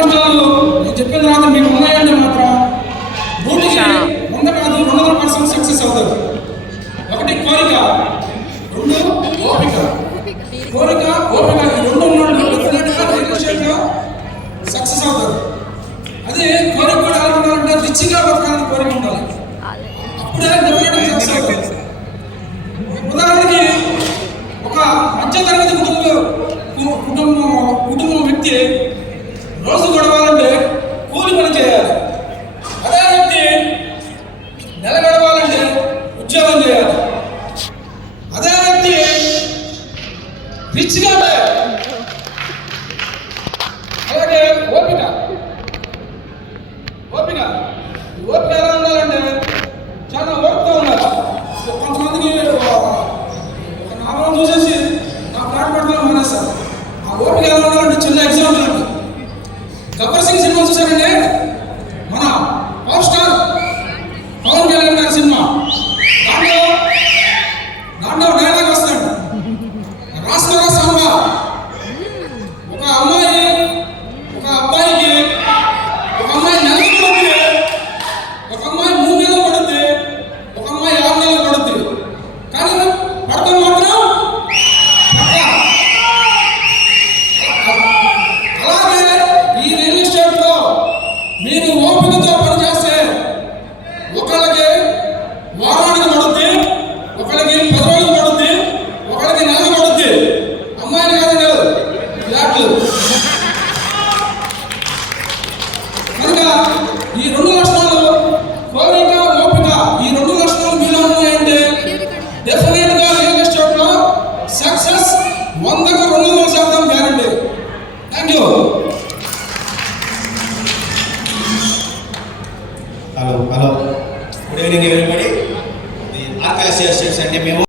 లక్షణాలు నేను చెప్పిన తర్వాత మీకు ఉన్నాయంటే మాత్రం 100కి 100 కాదు 200% సక్సెస్ అవుతారు. ఒకటి కోరిక, 2 ఓపిక. కోరిక ఓపిక ఈ 2 ఉన్నాడు డెఫినెట్గా రియల్ ఎస్టేట్లో సక్సెస్ అవుతారు. అదే కోరిక కూడా ఎలా ఉండాలంటే రిచ్గా బతకాలని కోరిక ఉండాలి. అప్పుడే డెఫినెట్గా సక్సెస్ అవుతారు. ఉదాహరణకి ఒక మధ్యతరగతి కుటుంబం వ్యక్తి రోజు గడవాలంటే కూలి పని చేయాలి. అదే వ్యక్తి నెల గడవాలంటే ఉద్యోగం చేయాలి. అదే వ్యక్తి రిచ్గా అలాగే ఓపిక ఓపిక ఓపిక ఎలా ఉండాలంటే చాలా ఓపికగా ఉండాలి. కొంతమందికి నాలుగు చూసేసి నా ప్లాట్ పట్టుకుని మానేస్తారు. ఆ ఓపిక ఎలా ఉండాలంటే చిన్న ఎగ్జాంపుల్ అండి. గబ్బర్ సింగ్ సినిమా చూసారండి, మన పవర్ స్టార్ పవన్ కళ్యాణ్ గారి సినిమా. దాంట్లో డైలాగ్ వస్తాడు, రాస్కరా సాంబా. ఒక అబ్బాయికి ఒక అమ్మాయి నెలకు పడుతుంది, ఒక అమ్మాయి 3 నెలలు పడుతుంది, ఒక అమ్మాయి 6 నెలలు పడుతుంది. కానీ పడతాం మాత్రం అలాగే ఈ రియల్ ఎస్టేట్లో మీరు ఓపికతో పనిచేస్తే ఒకళ్ళకి వారానికి పడుద్ది, ఒకళ్ళకి 10 రోజులు పడుద్ది, ఒకళ్ళకి నెల పడుద్ది. అమ్మాయిలు కాదండి ఫ్లాట్లు. కనుక ఈ 2 లక్షణాలు కోరిక ఓపిక ఈ 2 లక్షణాలు మీలో ఉన్నాయంటే డెఫినెట్గా రియల్ ఎస్టేట్లో సక్సెస్ 100కు 200% guarantee. Thank you. Hello good evening everybody. RK associations అంటే మేము